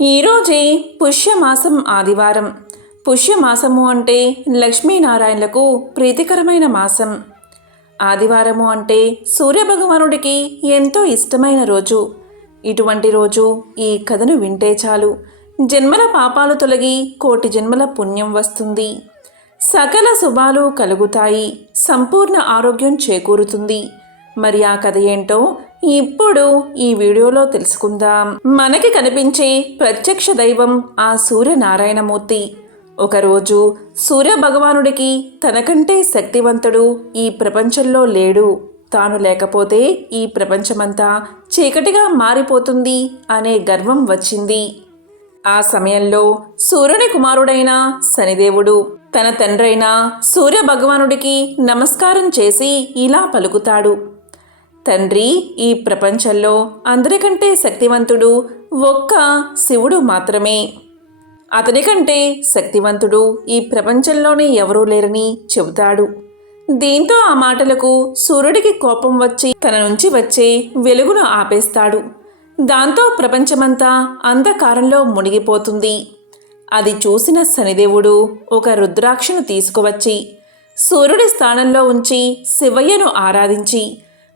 ఈరోజే పుష్యమాసం ఆదివారం. పుష్యమాసము అంటే లక్ష్మీనారాయణలకు ప్రీతికరమైన మాసం. ఆదివారము అంటే సూర్యభగవానుడికి ఎంతో ఇష్టమైన రోజు. ఇటువంటి రోజు ఈ కథను వింటే చాలు. జన్మల పాపాలు తొలగి కోటి జన్మల పుణ్యం వస్తుంది. సకల శుభాలు కలుగుతాయి. సంపూర్ణ ఆరోగ్యం చేకూరుతుంది. మరి ఆ కథ ఏంటో ఇప్పుడు ఈ వీడియోలో తెలుసుకుందాం. మనకి కనిపించే ప్రత్యక్ష దైవం ఆ సూర్యనారాయణమూర్తి. ఒకరోజు సూర్య భగవానుడికి తనకంటే శక్తివంతుడు ఈ ప్రపంచంలో లేడు. తాను లేకపోతే ఈ ప్రపంచమంతా చీకటిగా మారిపోతుంది అనే గర్వం వచ్చింది. ఆ సమయంలో సూర్యుని కుమారుడైన శనిదేవుడు తన తండ్రైన సూర్య భగవానుడికి నమస్కారం చేసి ఇలా పలుకుతాడు. తండ్రి ఈ ప్రపంచంలో అందరికంటే శక్తివంతుడు ఒక్క శివుడు మాత్రమే. అతని కంటే శక్తివంతుడు ఈ ప్రపంచంలోనే ఎవరూ లేరని చెబుతాడు. దీంతో ఆ మాటలకు సూర్యుడికి కోపం వచ్చి తన నుంచి వచ్చే వెలుగును ఆపేస్తాడు. దాంతో ప్రపంచమంతా అంధకారంలో మునిగిపోతుంది. అది చూసిన శనిదేవుడు ఒక రుద్రాక్షను తీసుకువచ్చి సూర్యుడి స్థానంలో ఉంచి శివయ్యను ఆరాధించి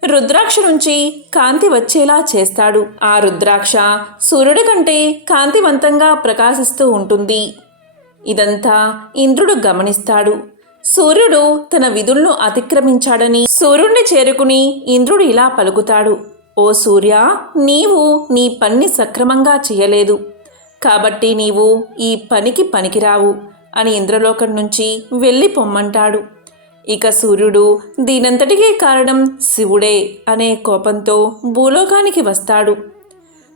రుద్రాక్ష నుంచి కాంతి వచ్చేలా చేస్తాడు. ఆ రుద్రాక్ష సూర్యుడి కంటే కాంతివంతంగా ప్రకాశిస్తూ ఉంటుంది. ఇదంతా ఇంద్రుడు గమనిస్తాడు. సూర్యుడు తన విధులను అతిక్రమించాడని సూర్యుడిని చేరుకుని ఇంద్రుడు ఇలా పలుకుతాడు. ఓ సూర్య నీవు నీ పని సక్రమంగా చేయలేదు. కాబట్టి నీవు ఈ పనికి పనికిరావు అని ఇంద్రలోకం నుంచి వెళ్ళి పొమ్మంటాడు ఇక సూర్యుడు దీనంతటికీ కారణం శివుడే అనే కోపంతో భూలోకానికి వస్తాడు.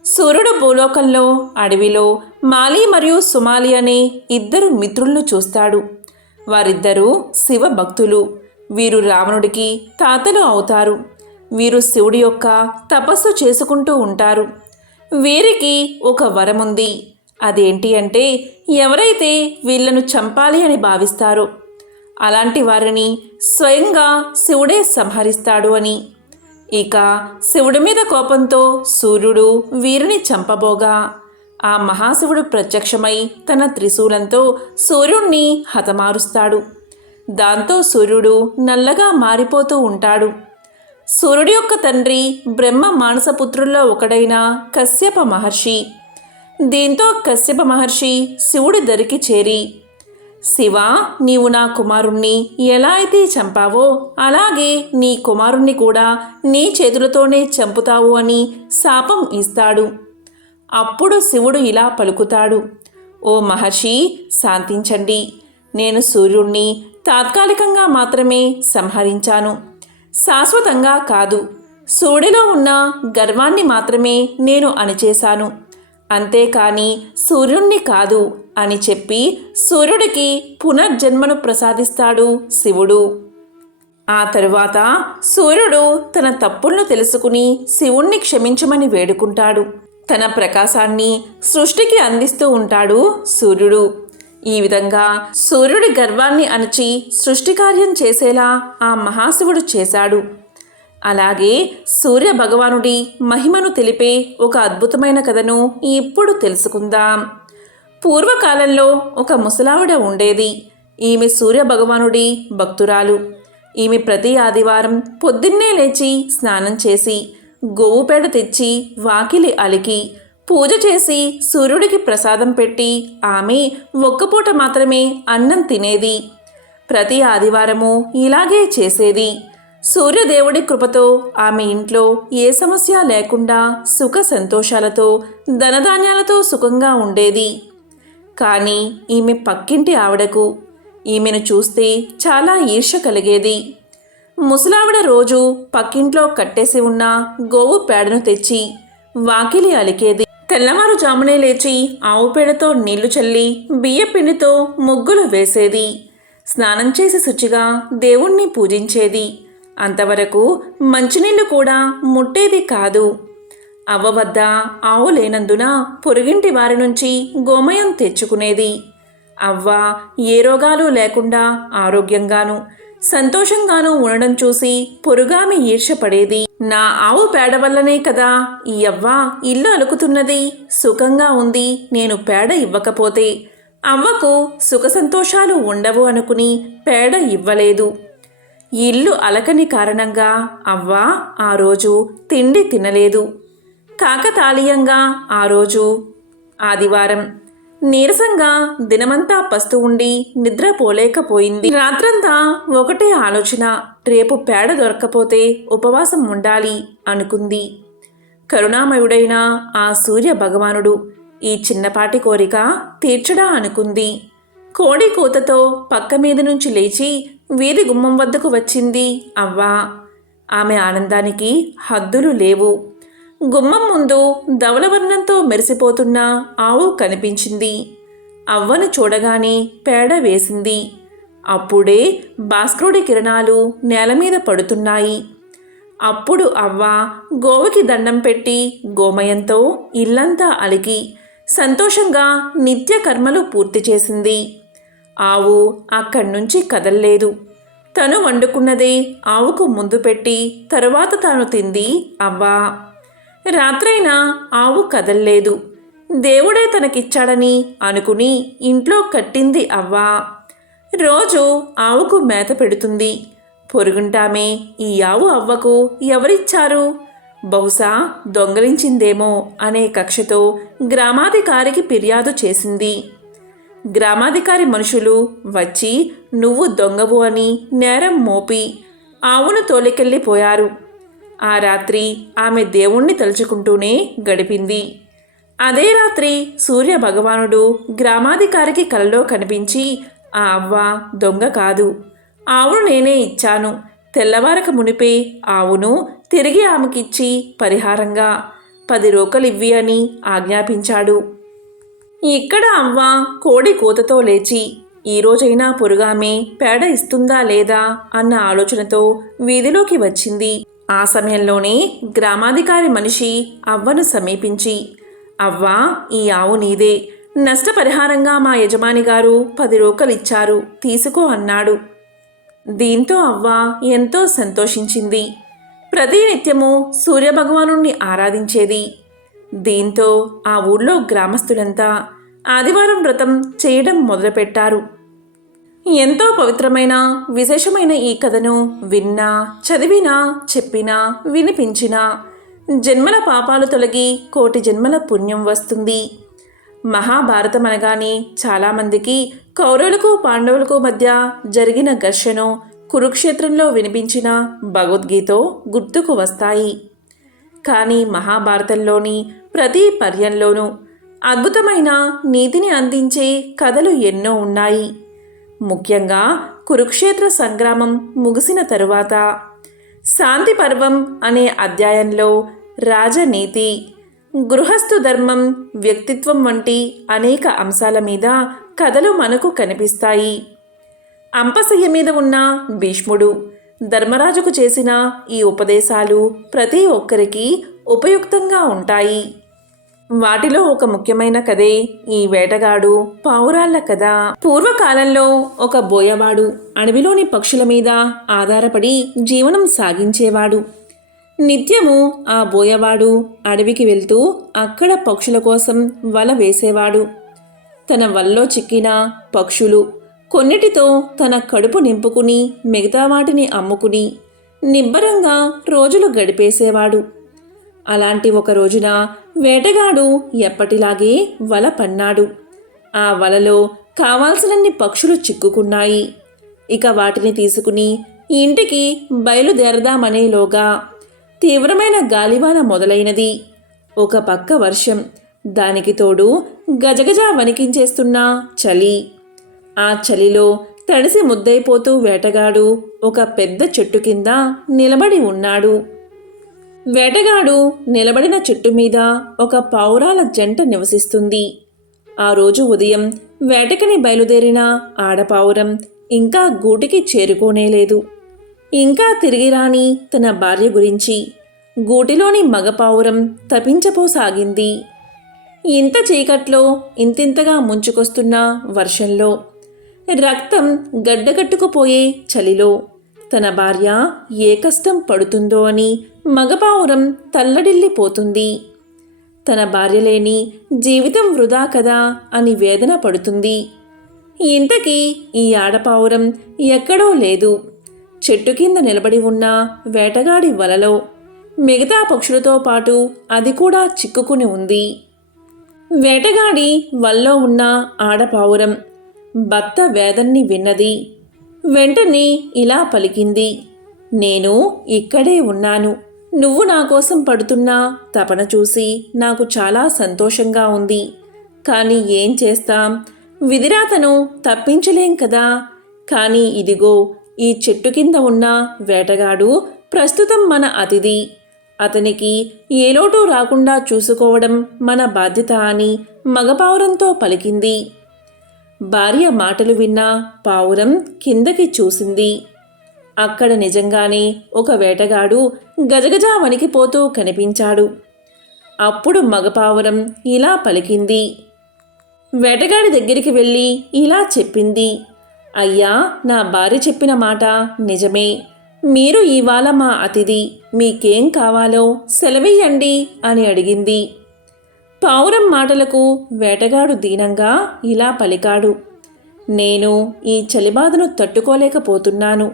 సూర్యుడు భూలోకంలో అడవిలో మాలి మరియు సుమాలి అనే ఇద్దరు మిత్రులను చూస్తాడు. వారిద్దరూ శివ భక్తులు వీరు రావణుడికి తాతలు అవుతారు. వీరు శివుడి యొక్క తపస్సు చేసుకుంటూ ఉంటారు. వీరికి ఒక వరం ఉంది అదేంటి అంటే ఎవరైతే వీళ్ళను చంపాలి అని భావిస్తారో అలాంటి వారిని స్వయంగా శివుడే సంహరిస్తాడు అని. ఇక శివుడి మీద కోపంతో సూర్యుడు వీరిని చంపబోగా. ఆ మహాశివుడు ప్రత్యక్షమై తన త్రిశూలంతో సూర్యుణ్ణి హతమారుస్తాడు. దాంతో సూర్యుడు నల్లగా మారిపోతూ ఉంటాడు. సూర్యుడి యొక్క తండ్రి బ్రహ్మ మానసపుత్రుల్లో ఒకడైన కశ్యప మహర్షి. దీంతో కశ్యప మహర్షి శివుడి దరికి చేరి శివ నీవు నా కుమారుణ్ణి ఎలా అయితే చంపావో అలాగే నీ కుమారుణ్ణి కూడా నీ చేతులతోనే చంపుతావు అని శాపం ఇస్తాడు. అప్పుడు శివుడు ఇలా పలుకుతాడు. ఓ మహర్షి శాంతించండి. నేను సూర్యుణ్ణి తాత్కాలికంగా మాత్రమే సంహరించాను. శాశ్వతంగా కాదు. సూడిలో ఉన్న గర్వాన్ని మాత్రమే నేను అణిచేశాను. అంతేకాని సూర్యుణ్ణి కాదు అని చెప్పి సూర్యుడికి పునర్జన్మను ప్రసాదిస్తాడు శివుడు. ఆ తరువాత సూర్యుడు తన తప్పులను తెలుసుకుని శివుణ్ణి క్షమించమని వేడుకుంటాడు. తన ప్రకాశాన్ని సృష్టికి అందిస్తూ ఉంటాడు సూర్యుడు. ఈ విధంగా సూర్యుడి గర్వాన్ని అణచి సృష్టి కార్యం చేసేలా ఆ మహాశివుడు చేశాడు. అలాగే సూర్య భగవానుడి మహిమను తెలిపే ఒక అద్భుతమైన కథను ఇప్పుడు తెలుసుకుందాం. పూర్వకాలంలో ఒక ముసలావిడ ఉండేది. ఈమె సూర్య భగవానుడి భక్తురాలు. ఈమె ప్రతి ఆదివారం పొద్దున్నే లేచి స్నానం చేసి గోవు పేడ తెచ్చి వాకిలి అలికి పూజ చేసి సూర్యుడికి ప్రసాదం పెట్టి ఆమె ఒక్కపూట మాత్రమే అన్నం తినేది. ప్రతి ఆదివారము ఇలాగే చేసేది. సూర్యదేవుడి కృపతో ఆమె ఇంట్లో ఏ సమస్య లేకుండా సుఖ సంతోషాలతో ధనధాన్యాలతో సుఖంగా ఉండేది. కానీ ఈమె పక్కింటి ఆవిడకు ఈమెను చూస్తే చాలా ఈర్ష కలిగేది. ముసలావిడ రోజు పక్కింట్లో కట్టేసి ఉన్న గోవు పేడను తెచ్చి వాకిలి అలికేది. తెల్లవారుజామునే లేచి ఆవు పేడతో నీళ్ళు చల్లి బియ్యపిండితో ముగ్గులు వేసేది. స్నానం చేసి శుచిగా దేవుణ్ణి పూజించేది. అంతవరకు మంచినీళ్ళు కూడా ముట్టేది కాదు. అవ్వ వద్ద ఆవు లేనందున పొరుగింటి వారి నుంచి గోమయం తెచ్చుకునేది. అవ్వ ఏ రోగాలు లేకుండా ఆరోగ్యంగాను సంతోషంగాను ఉండడం చూసి పొరుగామి ఈర్షపడేది నా ఆవు పేడ వల్లనే కదా ఈ అవ్వ ఇల్లు అలుకుతున్నది. సుఖంగా ఉంది నేను పేడ ఇవ్వకపోతే. అవ్వకు సుఖ సంతోషాలు ఉండవు అనుకుని పేడ ఇవ్వలేదు. ఇల్లు అలకని కారణంగా అవ్వ ఆ రోజు తిండి తినలేదు. కాకతాళీయంగా ఆ రోజు ఆదివారం నీరసంగా దినమంతా పస్తు ఉండి నిద్రపోలేకపోయింది. రాత్రంతా ఒకటే ఆలోచన రేపు పేడ దొరకపోతే ఉపవాసం ఉండాలి అనుకుంది. కరుణామయుడైన ఆ సూర్య భగవానుడు ఈ చిన్నపాటి కోరిక తీర్చడా అనుకుంది. కోడి కూతతో పక్క మీద నుంచి లేచి వీధి గుమ్మం వద్దకు వచ్చింది. అవ్వ ఆమె ఆనందానికి హద్దులు లేవు. గుమ్మం ముందు ధవలవర్ణంతో మెరిసిపోతున్న ఆవు కనిపించింది. అవ్వను చూడగానే పేడ వేసింది. అప్పుడే భాస్కరుడి కిరణాలు నేల మీద పడుతున్నాయి. అప్పుడు అవ్వ గోవుకి దండం పెట్టి గోమయంతో ఇల్లంతా అలికి సంతోషంగా నిత్య కర్మలు పూర్తి చేసింది. ఆవు అక్కడి నుంచి కదల్లేదు. తను వండుకున్నదే ఆవుకు ముందు పెట్టి తరువాత తాను తింది అవ్వా. రాత్రైనా ఆవు కదల్లేదు. దేవుడే తనకిచ్చాడని అనుకుని ఇంట్లో కట్టింది అవ్వా. రోజు ఆవుకు మేత పెడుతుంది. పొరుగుంటామే ఈ ఆవు అవ్వకు ఎవరిచ్చారు? బహుశా దొంగలించిందేమో అనే కక్షతో గ్రామాధికారికి ఫిర్యాదు చేసింది. గ్రామాధికారి మనుషులు వచ్చి నువ్వు దొంగవు అని నేరం మోపి ఆవును తోలికెళ్ళిపోయారు ఆ రాత్రి ఆమె దేవుణ్ణి తలుచుకుంటూనే గడిపింది. అదే రాత్రి సూర్య భగవానుడు గ్రామాధికారికి కలలో కనిపించి ఆ అవ్వ దొంగ కాదు. ఆవును నేనే ఇచ్చాను. తెల్లవారక మునిపే ఆవును తిరిగి ఆమెకిచ్చి పరిహారంగా. పది రోకలివ్వి అని ఆజ్ఞాపించాడు. ఇక్కడ అవ్వ కోడి కూతతో లేచి ఈ రోజైనా పొరుగామే పేడ ఇస్తుందా లేదా? అన్న ఆలోచనతో వీధిలోకి వచ్చింది. ఆ సమయంలోనే గ్రామాధికారి మనిషి అవ్వను సమీపించి అవ్వా ఈ ఆవు నీదే. నష్టపరిహారంగా మా యజమాని గారు పది రూకలిచ్చారు తీసుకో అన్నాడు. దీంతో అవ్వ ఎంతో సంతోషించింది. ప్రతినిత్యము సూర్యభగవాను ఆరాధించేది దీంతో ఆ ఊళ్ళో గ్రామస్తులంతా ఆదివారం వ్రతం చేయడం మొదలుపెట్టారు. ఎంతో పవిత్రమైన విశేషమైన ఈ కథను విన్నా చదివినా చెప్పినా వినిపించినా జన్మల పాపాలు తొలగి కోటి జన్మల పుణ్యం వస్తుంది. మహాభారతం అనగానే చాలామందికి కౌరవులకు పాండవులకు మధ్య జరిగిన ఘర్షణ కురుక్షేత్రంలో వినిపించిన భగవద్గీతో గుర్తుకు వస్తాయి. కానీ మహాభారతంలోని ప్రతి పర్యంలోనూ అద్భుతమైన నీతిని అందించే కథలు ఎన్నో ఉన్నాయి. ముఖ్యంగా కురుక్షేత్ర సంగ్రామం ముగిసిన తరువాత శాంతి పర్వం అనే అధ్యాయంలో రాజనీతి గృహస్థు ధర్మం వ్యక్తిత్వం వంటి అనేక అంశాల మీద కథలు మనకు కనిపిస్తాయి. అంపశయ్య మీద ఉన్న భీష్ముడు ధర్మరాజుకు చేసిన ఈ ఉపదేశాలు ప్రతి ఒక్కరికి ఉపయుక్తంగా ఉంటాయి. వాటిలో ఒక ముఖ్యమైన కథే ఈ వేటగాడు పావురాళ్ళ కథ. పూర్వకాలంలో ఒక బోయవాడు అడవిలోని పక్షుల మీద ఆధారపడి జీవనం సాగించేవాడు. నిత్యము ఆ బోయవాడు అడవికి వెళ్తూ అక్కడ పక్షుల కోసం వల వేసేవాడు. తన వల్లో చిక్కిన పక్షులు కొన్నిటితో తన కడుపు నింపుకుని మిగతా వాటిని అమ్ముకుని నిబ్బరంగా రోజులు గడిపేసేవాడు. అలాంటి ఒక రోజున వేటగాడు ఎప్పటిలాగే వల పన్నాడు. ఆ వలలో కావాల్సినన్ని పక్షులు చిక్కుకున్నాయి. ఇక వాటిని తీసుకుని ఇంటికి బయలుదేరదామనేలోగా తీవ్రమైన గాలివాన మొదలైనది. ఒక పక్క వర్షం దానికి తోడు గజగజ వణికించేస్తున్న చలి. ఆ చలిలో తడిసి ముద్దైపోతూ వేటగాడు ఒక పెద్ద చెట్టు కింద నిలబడి ఉన్నాడు. వేటగాడు నిలబడిన చెట్టు మీద ఒక పావురాల జంట నివసిస్తుంది. ఆ రోజు ఉదయం వేటకని బయలుదేరిన ఆడపావురం ఇంకా గూటికి చేరుకోనేలేదు ఇంకా తిరిగి రాని తన భార్య గురించి గూటిలోని మగపావురం తపించపోసాగింది. ఇంత చీకట్లో ఇంతింతగా ముంచుకొస్తున్న వర్షంలో రక్తం గడ్డగట్టుకుపోయే చలిలో తన భార్య ఏ కష్టం పడుతుందో అని మగపావురం తల్లడిల్లిపోతుంది. తన భార్య లేని జీవితం వృధా కదా అని వేదన పడుతుంది. ఇంతకీ ఈ ఆడపావురం ఎక్కడో లేదు. చెట్టు కింద నిలబడి ఉన్న వేటగాడి వలలో మిగతా పక్షులతో పాటు అది కూడా చిక్కుకుని ఉంది. వేటగాడి వల్లో ఉన్న ఆడపావురం భర్త వేదన్ని విన్నది. వెంటనే ఇలా పలికింది. నేను ఇక్కడే ఉన్నాను. నువ్వు నా కోసం పడుతున్న? తపన చూసి నాకు చాలా సంతోషంగా ఉంది. కానీ ఏం చేస్తాం? విధిరాతను తప్పించలేం కదా. కానీ ఇదిగో ఈ చెట్టు కింద ఉన్న వేటగాడు ప్రస్తుతం మన అతిథి. అతనికి ఏ లోటు రాకుండా చూసుకోవడం మన బాధ్యత అని మగపావురంతో పలికింది. భార్య మాటలు విన్న పావురం కిందకి చూసింది. అక్కడ నిజంగానే ఒక వేటగాడు గజగజ వణికిపోతూ కనిపించాడు. అప్పుడు మగపావురం ఇలా పలికింది. వేటగాడి దగ్గరికి వెళ్ళి ఇలా చెప్పింది. అయ్యా నా భార్య చెప్పిన మాట నిజమే. మీరు ఇవాళ మా అతిథి మీకేం కావాలో సెలవియ్యండి అని అడిగింది. పావురం మాటలకు వేటగాడు దీనంగా ఇలా పలికాడు. నేను ఈ చలిబాధను తట్టుకోలేకపోతున్నాను.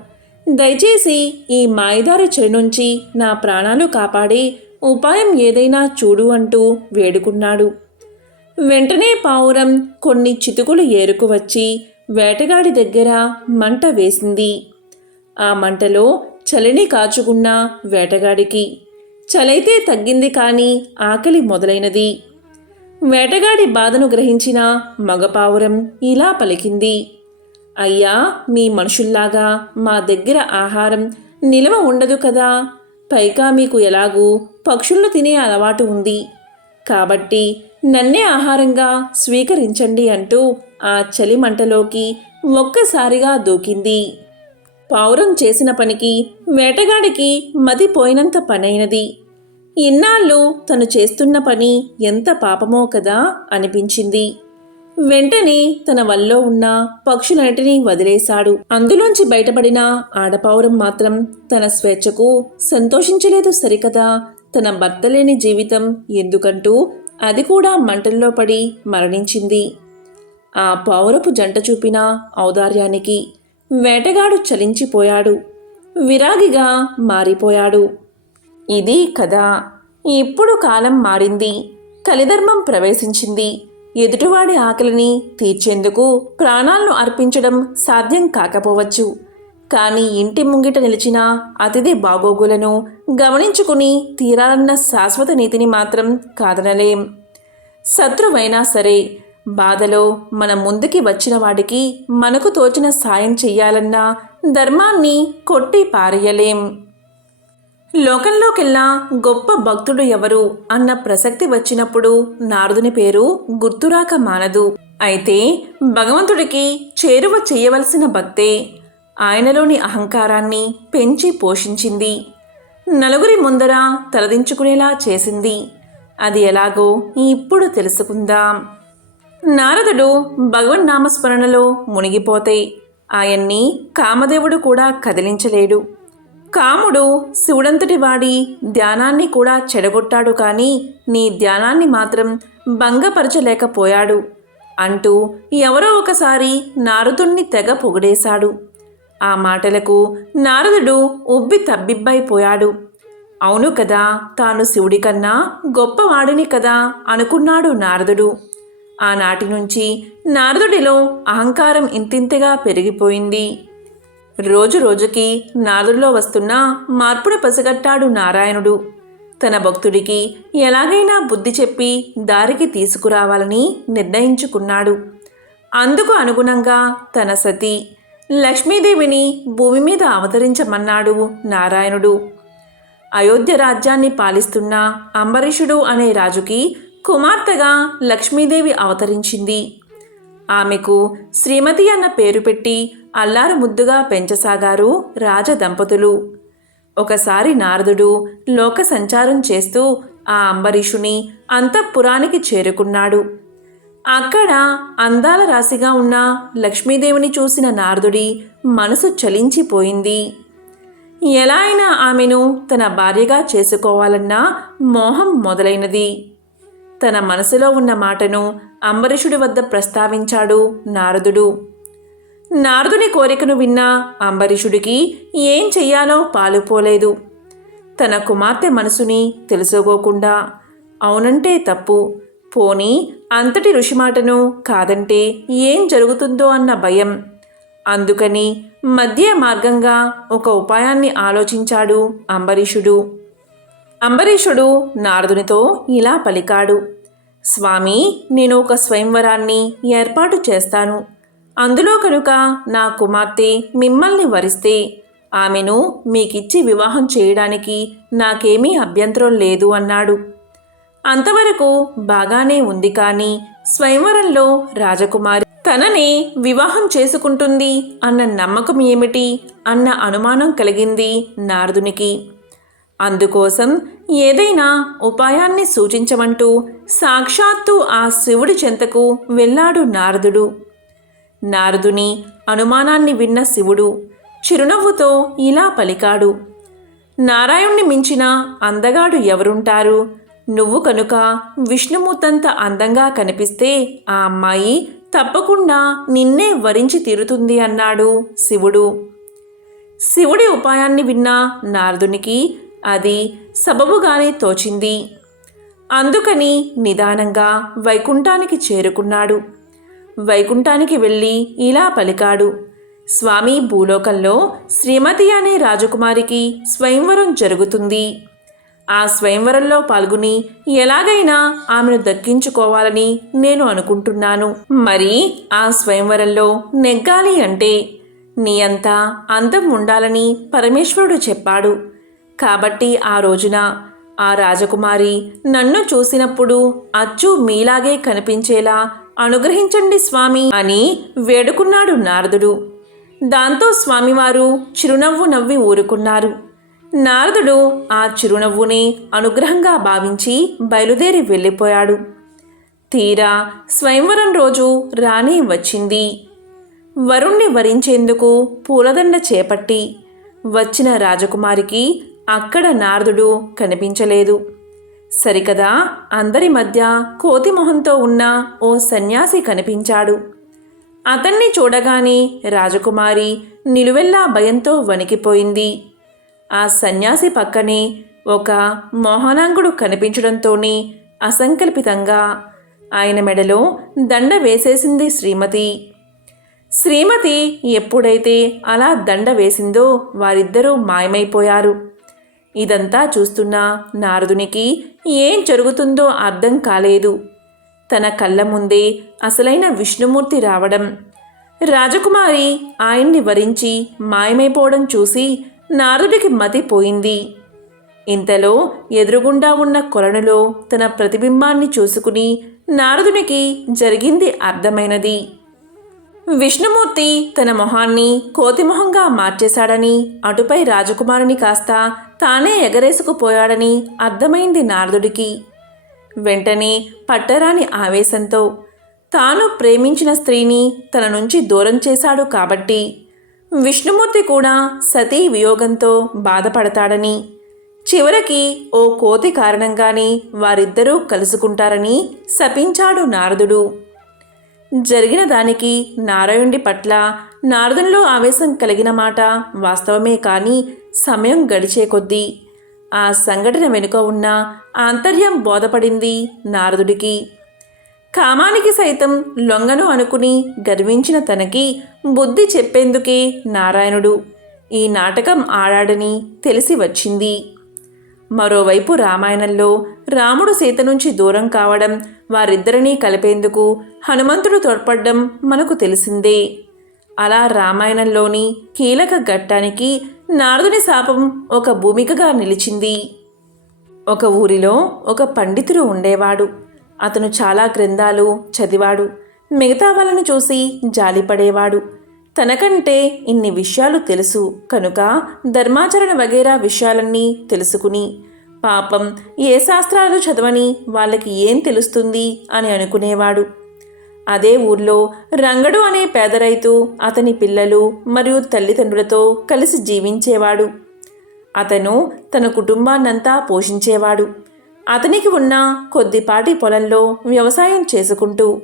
దయచేసి ఈ మాయదారి చెడు నుంచి నా ప్రాణాలు కాపాడే ఉపాయం ఏదైనా చూడు అంటూ వేడుకున్నాడు. వెంటనే పావురం కొన్ని చితుకులు ఏరుకు వచ్చి వేటగాడి దగ్గర మంట వేసింది. ఆ మంటలో చలిని కాచుకున్న వేటగాడికి చలైతే తగ్గింది కానీ ఆకలి మొదలైనది. వేటగాడి బాధను గ్రహించిన మగపావురం ఇలా పలికింది. అయ్యా మీ మనుషుల్లాగా మా దగ్గర ఆహారం నిలవ ఉండదు కదా. పైగా మీకు ఎలాగూ పక్షులను తినే అలవాటు ఉంది. కాబట్టి నన్నే ఆహారంగా స్వీకరించండి అంటూ ఆ చలి మంటలోకి ఒక్కసారిగా దూకింది. పావురం చేసిన పనికి వేటగాడికి మతిపోయినంత పనైనది. ఇన్నాళ్ళు తను చేస్తున్న పని ఎంత పాపమో కదా అనిపించింది. వెంటనే తన వల్లో ఉన్న పక్షులన్నిటినీ వదిలేశాడు. అందులోంచి బయటపడిన ఆడపావురం మాత్రం తన స్వేచ్ఛకు సంతోషించలేదు సరికదా. తన భర్త లేని జీవితం ఎందుకంటూ అది కూడా మంటల్లో పడి మరణించింది. ఆ పావురపు జంట చూపిన ఔదార్యానికి వేటగాడు చలించిపోయాడు. విరాగిగా మారిపోయాడు. ఇది కథ ఇప్పుడు కాలం మారింది. కలిధర్మం ప్రవేశించింది. ఎదుటివాడి ఆకలిని తీర్చేందుకు ప్రాణాలను అర్పించడం సాధ్యం కాకపోవచ్చు. కానీ ఇంటి ముంగిట నిలిచిన అతిథి బాగోగులను గమనించుకుని తీరాలన్న శాశ్వత నీతిని మాత్రం కాదనలేం. శత్రువైనా సరే బాధలో మన ముందుకి వచ్చిన వాడికి మనకు తోచిన సాయం చెయ్యాలన్న ధర్మాన్ని కొట్టి పారేయలేం. లోకంలోకెల్లా గొప్ప భక్తుడు ఎవరు అన్న ప్రసక్తి వచ్చినప్పుడు నారదుని పేరు గుర్తురాక మానదు. అయితే భగవంతుడికి చేరువ చేయవలసిన భక్తే ఆయనలోని అహంకారాన్ని పెంచి పోషించింది. నలుగురి ముందర తలదించుకునేలా చేసింది. అది ఎలాగో ఇప్పుడు తెలుసుకుందాం. నారదుడు భగవన్నామస్మరణలో మునిగిపోతే ఆయన్ని కామదేవుడు కూడా కదిలించలేడు. కాముడు శివుడంతటి వాడి ధ్యానాన్ని కూడా చెడగొట్టాడు కానీ నీ ధ్యానాన్ని మాత్రం భంగపరచలేకపోయాడు. అంటూ ఎవరో ఒకసారి నారదుణ్ణి తెగ పొగిడేశాడు. ఆ మాటలకు నారదుడు ఉబ్బి తబ్బిబ్బైపోయాడు. అవును కదా తాను శివుడి కన్నా గొప్పవాడిని కదా అనుకున్నాడు నారదుడు. ఆనాటి నుంచి నారదుడిలో అహంకారం ఇంతింతగా పెరిగిపోయింది. రోజు రోజుకి నారదుడిలో వస్తున్న మార్పును పసిగట్టాడు నారాయణుడు. తన భక్తుడికి ఎలాగైనా బుద్ధి చెప్పి దారికి తీసుకురావాలని నిర్ణయించుకున్నాడు. అందుకు అనుగుణంగా తన సతి లక్ష్మీదేవిని భూమి మీద అవతరించమన్నాడు నారాయణుడు. అయోధ్య రాజ్యాన్ని పాలిస్తున్న అంబరీషుడు అనే రాజుకి కుమార్తెగా లక్ష్మీదేవి అవతరించింది. ఆమెకు శ్రీమతి అన్న పేరు పెట్టి అల్లారు ముద్దుగా పెంచసాగారు రాజదంపతులు. ఒకసారి నారదుడు లోక సంచారం చేస్తూ ఆ అంబరీషుని అంతఃపురానికి చేరుకున్నాడు. అక్కడ అందాల రాశిగా ఉన్న లక్ష్మీదేవిని చూసిన నారదుడి మనసు చలించిపోయింది. ఎలా అయినా ఆమెను తన భార్యగా చేసుకోవాలన్న మోహం మొదలైనది. తన మనసులో ఉన్న మాటను అంబరీషుడి వద్ద ప్రస్తావించాడు నారదుడు. నారదుని కోరికను విన్న అంబరీషుడికి ఏం చెయ్యాలో పాలుపోలేదు తన కుమార్తె మనసుని తెలుసుకోకుండా అవునంటే తప్పు పోని అంతటి ఋషి మాటను కాదంటే ఏం జరుగుతుందో అన్న భయం. అందుకని మధ్య మార్గంగా ఒక ఉపాయాన్ని ఆలోచించాడు అంబరీషుడు. అంబరీషుడు నారదునితో ఇలా పలికాడు. స్వామి నేను ఒక స్వయంవరాన్ని ఏర్పాటు చేస్తాను. అందులో కనుక నా కుమార్తె మిమ్మల్ని వరిస్తే ఆమెను మీకిచ్చి వివాహం చేయడానికి నాకేమీ అభ్యంతరం లేదు అన్నాడు. అంతవరకు బాగానే ఉంది కానీ స్వయంవరంలో రాజకుమారి తనని వివాహం చేసుకుంటుంది అన్న నమ్మకం ఏమిటి అన్న అనుమానం కలిగింది నారదునికి. అందుకోసం ఏదైనా ఉపాయాన్ని సూచించమంటూ సాక్షాత్తు ఆ శివుడి చెంతకు వెళ్ళాడు నారదుడు. నారదుని అనుమానాన్ని విన్న శివుడు చిరునవ్వుతో ఇలా పలికాడు. నారాయణ్ణి మించిన అందగాడు ఎవరుంటారు? నువ్వు కనుక విష్ణుమూర్తంత అందంగా కనిపిస్తే ఆ అమ్మాయి తప్పకుండా నిన్నే వరించి తీరుతుంది అన్నాడు శివుడు. శివుడి ఉపాయాన్ని విన్న నారదునికి అది సబబుగానే తోచింది. అందుకని నిదానంగా వైకుంఠానికి చేరుకున్నాడు. వైకుంఠానికి వెళ్ళి ఇలా పలికాడు. స్వామి భూలోకంలో శ్రీమతి అనే రాజకుమారికి స్వయంవరం జరుగుతుంది. ఆ స్వయంవరంలో పాల్గొని ఎలాగైనా ఆమెను దక్కించుకోవాలని నేను అనుకుంటున్నాను. మరి ఆ స్వయంవరంలో నెగ్గాలి అంటే నీ అంతా అందం ఉండాలని పరమేశ్వరుడు చెప్పాడు. కాబట్టి ఆ రోజున ఆ రాజకుమారి నన్ను చూసినప్పుడు అచ్చు మీలాగే కనిపించేలా అనుగ్రహించండి స్వామి అని వేడుకున్నాడు నారదుడు. దాంతో స్వామివారు చిరునవ్వు నవ్వి ఊరుకున్నారు. నారదుడు ఆ చిరునవ్వుని అనుగ్రహంగా భావించి బయలుదేరి వెళ్ళిపోయాడు. తీరా స్వయంవరం రోజు రాణి వచ్చింది. వరుణ్ణి వరించేందుకు పూలదండ చేపట్టి వచ్చిన రాజకుమారికి అక్కడ నారదుడు కనిపించలేదు. సరికదా? అందరి మధ్య కోతి మొహంతో ఉన్న ఓ సన్యాసి కనిపించాడు. అతన్ని చూడగానే రాజకుమారి నిలువెల్లా భయంతో వణికిపోయింది. ఆ సన్యాసి పక్కనే ఒక మోహనాంగుడు కనిపించడంతోనే అసంకల్పితంగా ఆయన మెడలో దండ వేసేసింది శ్రీమతి. శ్రీమతి ఎప్పుడైతే అలా దండ వేసిందో వారిద్దరూ మాయమైపోయారు. ఇదంతా చూస్తున్న నారదునికి ఏం జరుగుతుందో అర్థం కాలేదు. తన కళ్ళ ముందే అసలైన విష్ణుమూర్తి రావడం. రాజకుమారి ఆయన్ని వరించి మాయమైపోవడం చూసి నారదుడికి మతిపోయింది. ఇంతలో ఎదురుగుండా ఉన్న కొలనులో తన ప్రతిబింబాన్ని చూసుకుని నారదునికి జరిగింది అర్థమైనది. విష్ణుమూర్తి తన మొహాన్ని కోతిమొహంగా మార్చేశాడని అటుపై రాజకుమారుని కాస్త తానే ఎగరేసుకుపోయాడని అర్థమైంది నారదుడికి. వెంటనే పట్టరాని ఆవేశంతో తాను ప్రేమించిన స్త్రీని తన నుంచి దూరం చేశాడు కాబట్టి విష్ణుమూర్తి కూడా సతీ వియోగంతో బాధపడతాడని చివరికి ఓ కోతి కారణంగానే వారిద్దరూ కలుసుకుంటారని శపించాడు నారదుడు. జరిగిన దానికి నారాయణుడి పట్ల నారదునిలో ఆవేశం కలిగిన మాట వాస్తవమే కానీ సమయం గడిచే కొద్దీ ఆ సంఘటన వెనుక ఉన్న ఆంతర్యం బోధపడింది నారదుడికి. కామానికి సైతం లొంగను అనుకుని గర్వించిన తనకి బుద్ధి చెప్పేందుకే నారాయణుడు ఈ నాటకం ఆడాడని తెలిసి వచ్చింది. మరోవైపు రామాయణంలో రాముడు సీత నుంచి దూరం కావడం వారిద్దరినీ కలిపేందుకు హనుమంతుడు తోడ్పడ్డం మనకు తెలిసిందే. అలా రామాయణంలోని కీలక ఘట్టానికి నారదుని శాపం ఒక భూమికగా నిలిచింది. ఒక ఊరిలో ఒక పండితుడు ఉండేవాడు. అతను చాలా గ్రంథాలు చదివాడు. మిగతా వాళ్ళను చూసి జాలిపడేవాడు తనకంటే ఇన్ని విషయాలు తెలుసు. కనుక ధర్మాచరణ వగేరా విషయాలన్నీ తెలుసుకుని పాపం ఏ శాస్త్రాలు చదవని వాళ్ళకి ఏం తెలుస్తుంది అని అనుకునేవాడు. అదే ఊర్లో రంగడు అనే పేదరైతు అతని పిల్లలు మరియు తల్లిదండ్రులతో కలిసి జీవించేవాడు. అతను తన కుటుంబాన్నంతా పోషించేవాడు. అతనికి ఉన్న కొద్దిపాటి పొలంలో వ్యవసాయం చేసుకుంటూ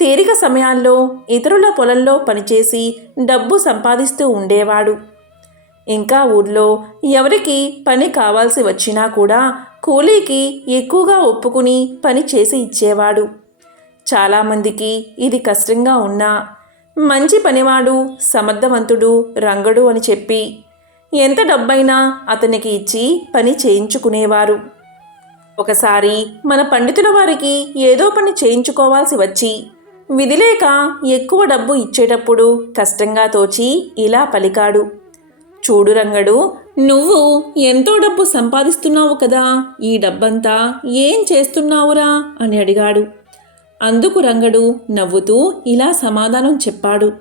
తీరిక సమయాల్లో ఇతరుల పొలంలో పనిచేసి డబ్బు సంపాదిస్తూ ఉండేవాడు. ఇంకా ఊర్లో ఎవరికి పని కావాల్సి వచ్చినా కూడా కూలీకి ఎక్కువగా ఒప్పుకుని పని చేసి ఇచ్చేవాడు. చాలామందికి ఇది కష్టంగా ఉన్నా మంచి పనివాడు సమర్థవంతుడు రంగడు అని చెప్పి ఎంత డబ్బైనా అతనికి ఇచ్చి పని చేయించుకునేవారు. ఒకసారి మన పండితుల వారికి ఏదో పని చేయించుకోవాల్సి వచ్చి విధిలేక ఎక్కువ డబ్బు ఇచ్చేటప్పుడు కష్టంగా తోచి ఇలా పలికాడు. చూడు రంగడు నువ్వు ఎంతో డబ్బు సంపాదిస్తున్నావు కదా ఈ డబ్బంతా ఏం చేస్తున్నావురా అని అడిగాడు. అందుకు రంగడు నవ్వుతూ ఇలా సమాధానం చెప్పాడు.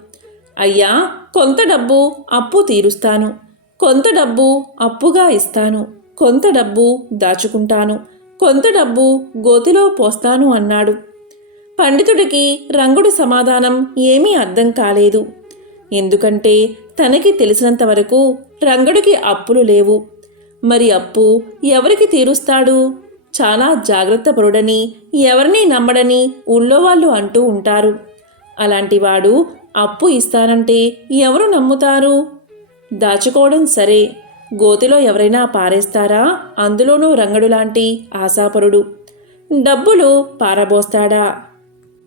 అయ్యా కొంత డబ్బు అప్పు తీరుస్తాను కొంత డబ్బు అప్పుగా ఇస్తాను కొంత డబ్బు దాచుకుంటాను కొంత డబ్బు గోతిలో పోస్తాను అన్నాడు. పండితుడికి రంగుడి సమాధానం ఏమీ అర్థం కాలేదు. ఎందుకంటే తనకి తెలిసినంత వరకు రంగడికి అప్పులు లేవు. మరి అప్పు ఎవరికి తీరుస్తాడు? చాలా జాగ్రత్త పరుడని ఎవరిని నమ్మడని ఊళ్ళో వాళ్ళు అంటూ ఉంటారు. అలాంటివాడు అప్పు ఇస్తానంటే ఎవరు నమ్ముతారు? దాచుకోవడం సరే. గోతిలో ఎవరైనా పారేస్తారా? అందులోనూ రంగడు లాంటి ఆశాపరుడు. డబ్బులు పారబోస్తాడా?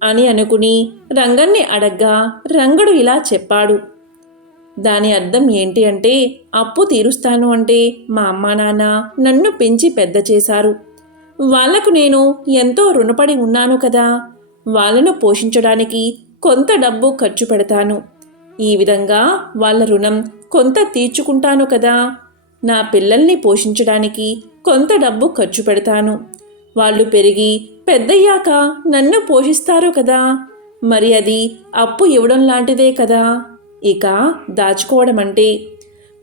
అని అనుకుని రంగన్ని అడగ్గా రంగడు ఇలా చెప్పాడు. దాని అర్థం ఏంటి అంటే అప్పు తీరుస్తాను అంటే మా అమ్మా నాన్న నన్ను పెంచి పెద్ద చేశారు. వాళ్ళకు నేను ఎంతో రుణపడి ఉన్నాను కదా వాళ్ళను పోషించడానికి కొంత డబ్బు ఖర్చు పెడతాను. ఈ విధంగా వాళ్ళ రుణం కొంత తీర్చుకుంటాను కదా నా పిల్లల్ని పోషించడానికి కొంత డబ్బు ఖర్చు పెడతాను. వాళ్ళు పెరిగి పెద్దయ్యాక నన్ను పోషిస్తారు కదా? మరి అది అప్పు ఇవ్వడం లాంటిదే కదా? ఇక దాచుకోవడం అంటే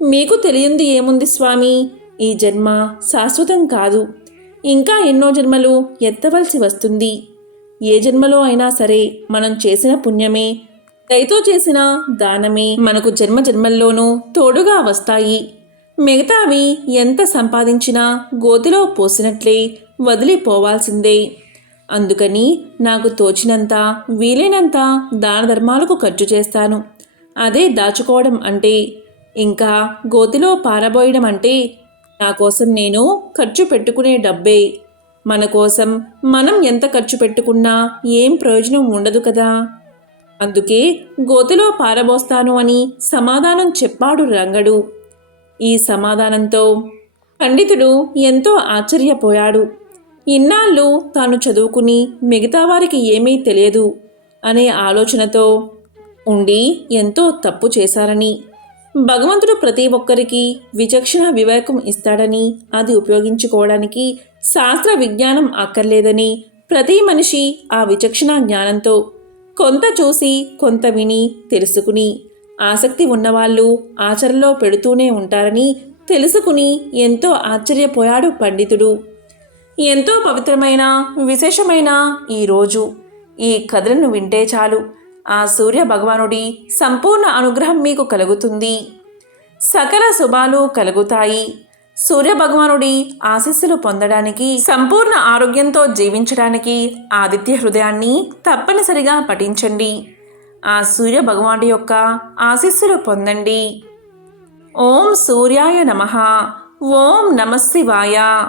మీకు తెలియంది ఏముంది స్వామి? ఈ జన్మ శాశ్వతం కాదు. ఇంకా ఎన్నో జన్మలు ఎత్తవలసి వస్తుంది. ఏ జన్మలో అయినా సరే మనం చేసిన పుణ్యమే దయతో చేసిన దానమే మనకు జన్మ జన్మల్లోనూ తోడుగా వస్తాయి. మిగతావి ఎంత సంపాదించినా గోతిలో పోసినట్లే వదిలిపోవాల్సిందే. అందుకని నాకు తోచినంత వీలైనంత దాన ధర్మాలకు ఖర్చు చేస్తాను. అదే దాచుకోవడం అంటే ఇంకా గోతిలో పారబోయడం అంటే నా కోసం నేను ఖర్చు పెట్టుకునే డబ్బే. మన కోసం మనం ఎంత ఖర్చు పెట్టుకున్నా ఏం ప్రయోజనం ఉండదు కదా. అందుకే గోతిలో పారబోస్తాను అని సమాధానం చెప్పాడు రంగడు. ఈ సమాధానంతో పండితుడు ఎంతో ఆశ్చర్యపోయాడు. ఇన్నాళ్ళు తాను చదువుకుని మిగతా వారికి ఏమీ తెలియదు అనే ఆలోచనతో ఉండి ఎంతో తప్పు చేశారని. భగవంతుడు ప్రతి ఒక్కరికి విచక్షణ వివేకం ఇస్తాడని అది ఉపయోగించుకోవడానికి శాస్త్ర విజ్ఞానం అక్కర్లేదని ప్రతి మనిషి ఆ విచక్షణ జ్ఞానంతో కొంత చూసి కొంత విని తెలుసుకుని ఆసక్తి ఉన్నవాళ్ళు ఆచరణలో పెడుతూనే ఉంటారని తెలుసుకుని ఎంతో ఆశ్చర్యపోయాడు పండితుడు. ఎంతో పవిత్రమైన విశేషమైన ఈ రోజు. ఈ కథలను వింటే చాలు. ఆ సూర్య భగవానుడి సంపూర్ణ అనుగ్రహం మీకు కలుగుతుంది. సకల శుభాలు కలుగుతాయి. సూర్య భగవానుడి ఆశీస్సులు పొందడానికి సంపూర్ణ ఆరోగ్యంతో జీవించడానికి ఆదిత్య హృదయాన్ని తప్పనిసరిగా పఠించండి. ఆ సూర్య భగవానుడి యొక్క ఆశీస్సులు పొందండి. ఓం సూర్యాయ నమ. ఓం నమశివాయ